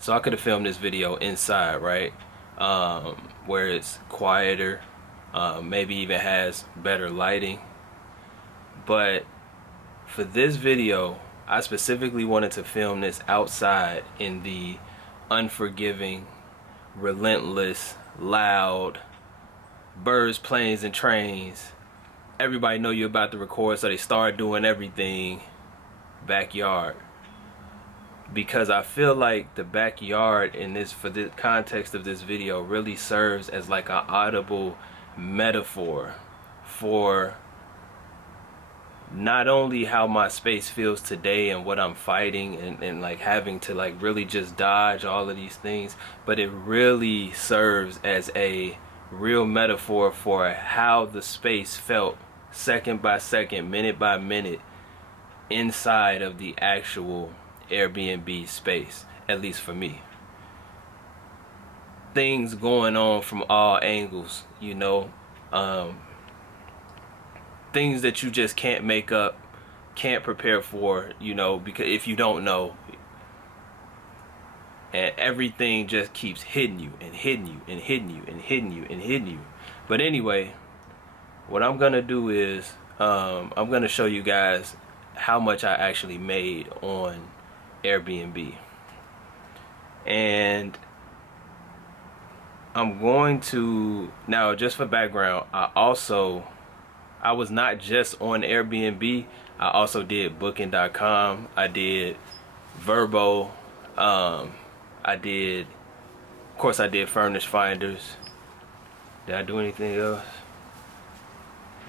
So I could have filmed this video inside, right? Where it's quieter, maybe even has better lighting. But for this video, I specifically wanted to film this outside in the unforgiving, relentless, loud, birds, planes, and trains. Everybody know you're about to record, so they start doing everything backyard. Because I feel like the backyard in this, for the context of this video, really serves as like an audible metaphor for not only how my space feels today and what I'm fighting and like having to like really just dodge all of these things, but it really serves as a real metaphor for how the space felt second by second, minute by minute inside of the actual Airbnb space, at least for me. Things going on from all angles, you know, things that you just can't make up, can't prepare for, you know, because if you don't know, and everything just keeps hitting you and hitting you and hitting you and hitting you and hitting you. But anyway, what I'm gonna do is I'm gonna show you guys how much I actually made on Airbnb. And I'm going to, now just for background, I was not just on Airbnb, I also did booking.com, I did Verbo, I did, of course I did Furnish Finders. Did I do anything else?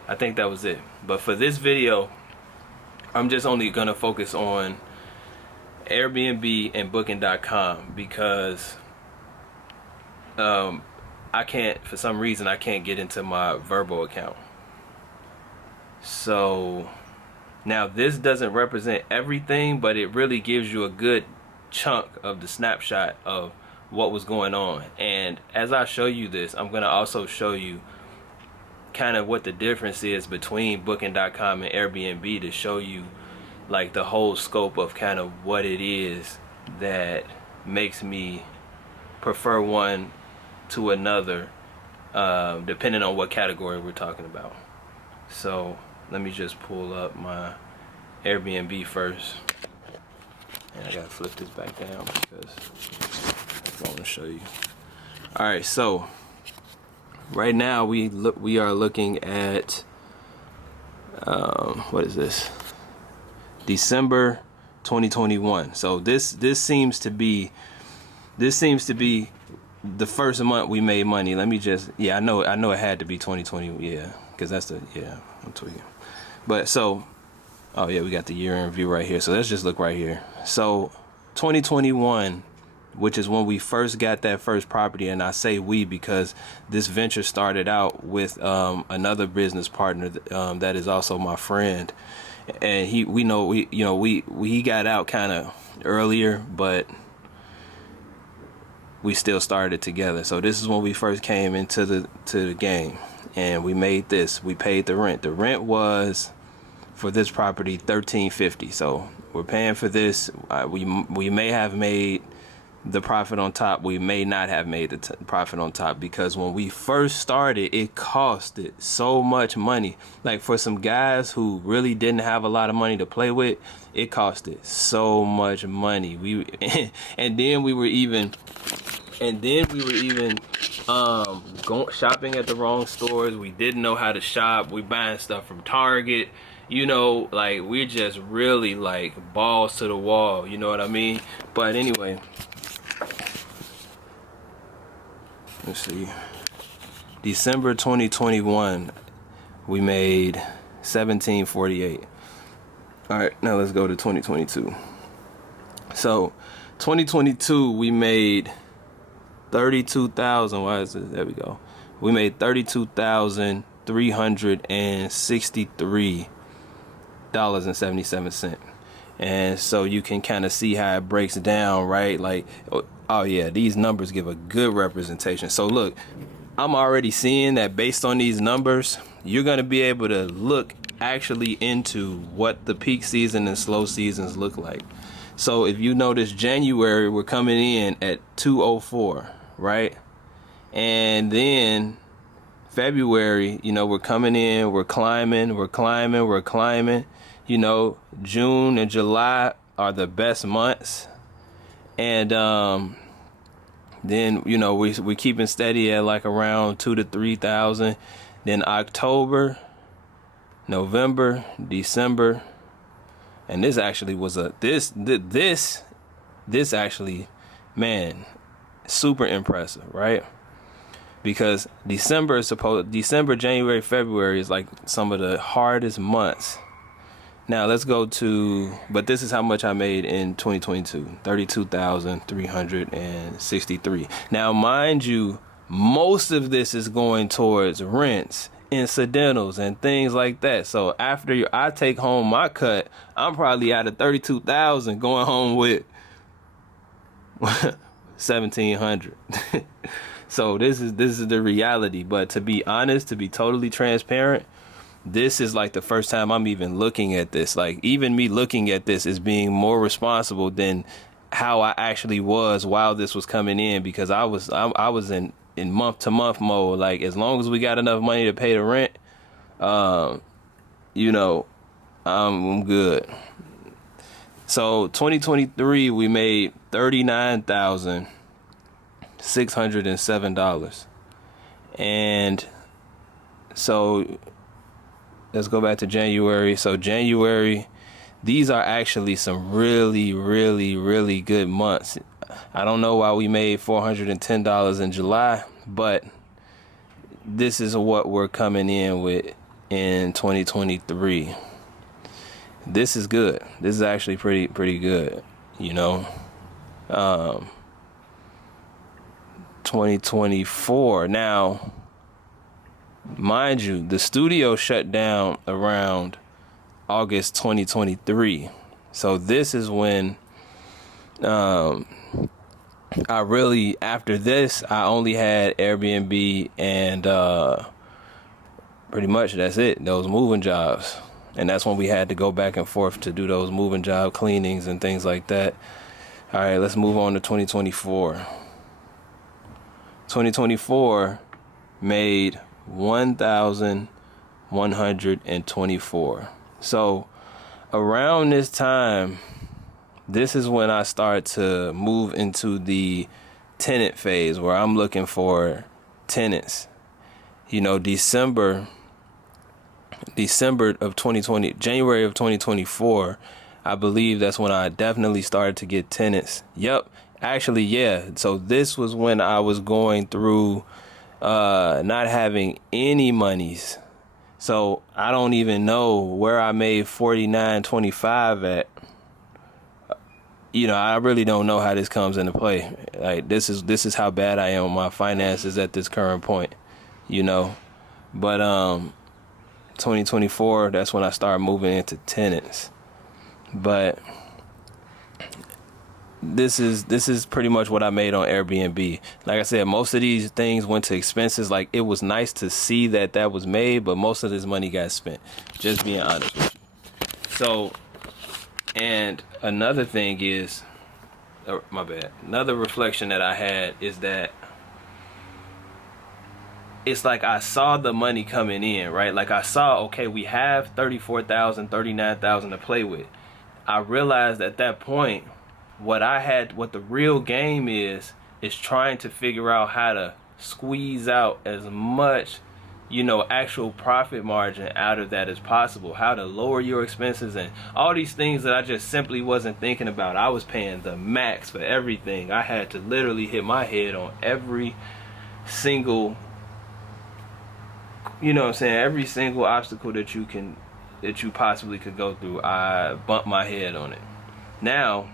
I think that was it. But for this video, I'm just only gonna focus on Airbnb and booking.com because I can't, for some reason I can't get into my Verbo account. So now this doesn't represent everything, but it really gives you a good chunk of the snapshot of what was going on. And as I show you this, I'm gonna also show you kind of what the difference is between booking.com and Airbnb to show you like the whole scope of kind of what it is that makes me prefer one to another, depending on what category we're talking about. So let me just pull up my Airbnb first, and I gotta flip this back down because I want to show you. All right, so right now we are looking at what is this? December 2021. So this seems to be the first month we made money. Let me just, yeah, I know it had to be 2020, yeah, because that's the, yeah, I'm tweaking. But so, oh yeah, we got the year in review right here. So let's just look right here. So 2021, which is when we first got that first property, and I say we because this venture started out with another business partner that is also my friend, and we got out kind of earlier, but we still started together. So this is when we first came into the game, and we made this. We paid the rent. The rent was for this property $13.50. So we're paying for this. We may have made the profit on top. We may not have made the profit on top, because when we first started, it costed so much money. Like for some guys who really didn't have a lot of money to play with, it costed so much money. And then we were even going shopping at the wrong stores. We didn't know how to shop. We buying stuff from Target. You know, like we're just really like balls to the wall. You know what I mean? But anyway, let's see. December 2021, we made $17.48. All right, now let's go to 2022. So 2022, we made 32,000. Why is it? There we go. We made $32,363.77. And so you can kind of see how it breaks down, right? Like, oh yeah, these numbers give a good representation. So look, I'm already seeing that based on these numbers, you're going to be able to look actually into what the peak season and slow seasons look like. So if you notice, January we're coming in at 204, right? And then February, you know, we're coming in, we're climbing. You know, June and July are the best months. And then, you know, we're keeping steady at like around 2,000 to 3,000. Then October, November, December, and this actually was this actually, man, super impressive, right? Because December, January, February is like some of the hardest months. Now let's go to, but this is how much I made in 2022, 32,363. Now, mind you, most of this is going towards rents, incidentals, and things like that. So after I take home my cut, I'm probably out of 32,000 going home with 1,700. So this is the reality. But to be honest, to be totally transparent, this is like the first time I'm even looking at this. Like, even me looking at this is being more responsible than how I actually was while this was coming in, because I was in month to month mode. Like, as long as we got enough money to pay the rent, you know, I'm good. So 2023 we made $39,607, and so let's go back to January. So January, these are actually some really, really, really good months. I don't know why we made $410 in July, but this is what we're coming in with in 2023. This is good. This is actually pretty good, you know. 2024. Now, mind you, the studio shut down around August 2023. So this is when I really, after this, I only had Airbnb and pretty much that's it, those moving jobs. And that's when we had to go back and forth to do those moving job cleanings and things like that. All right, let's move on to 2024. 2024 made 1,124. So around this time, this is when I start to move into the tenant phase, where I'm looking for tenants. You know, December of 2020, January of 2024, I believe that's when I definitely started to get tenants. Yep, actually, yeah. So this was when I was going through not having any monies. So I don't even know where I made $49.25 at. You know, I really don't know how this comes into play. Like, this is how bad I am with my finances at this current point, you know. But 2024, that's when I started moving into tenants. But this is pretty much what I made on Airbnb. Like I said, most of these things went to expenses. Like, it was nice to see that was made, but most of this money got spent. Just being honest with you. So, and another thing is, my bad. Another reflection that I had is that it's like I saw the money coming in, right? Like, I saw, okay, we have 34,000, 39,000 to play with. I realized at that point, what the real game is trying to figure out how to squeeze out as much, you know, actual profit margin out of that as possible, how to lower your expenses and all these things that I just simply wasn't thinking about. I was paying the max for everything. I had to literally hit my head on every single, you know what I'm saying, every single obstacle that you possibly could go through. I bumped my head on it. Now,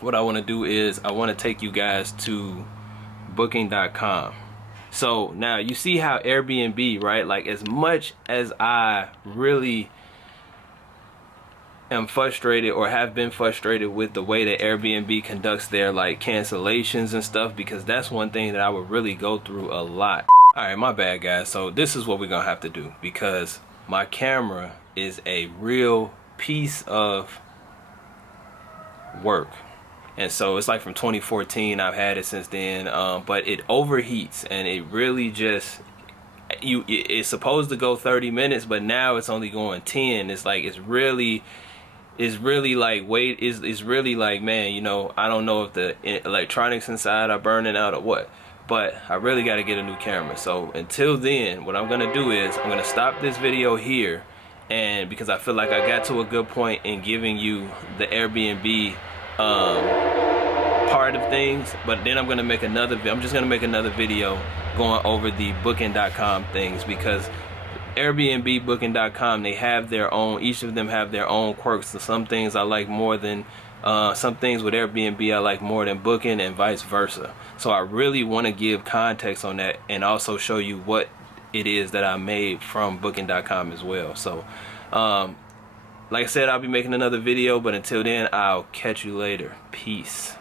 what I want to do is I want to take you guys to booking.com. So now you see how Airbnb, right? Like, as much as I really am frustrated or have been frustrated with the way that Airbnb conducts their like cancellations and stuff, because that's one thing that I would really go through a lot. All right, my bad, guys. So this is what we're gonna have to do, because my camera is a real piece of work. And so it's like from 2014, I've had it since then, but it overheats, and it really just, it's supposed to go 30 minutes, but now it's only going 10. It's like, it's really like, wait, it's really like, man, you know, I don't know if the electronics inside are burning out or what, but I really got to get a new camera. So until then, what I'm gonna do is I'm gonna stop this video here, and because I feel like I got to a good point in giving you the Airbnb part of things, but then I'm gonna make another. I'm just gonna make another video going over the Booking.com things, because Airbnb, Booking.com, they have their own. Each of them have their own quirks. So some things I like more than some things with Airbnb I like more than Booking, and vice versa. So I really want to give context on that, and also show you what it is that I made from Booking.com as well. So like I said, I'll be making another video, but until then, I'll catch you later. Peace.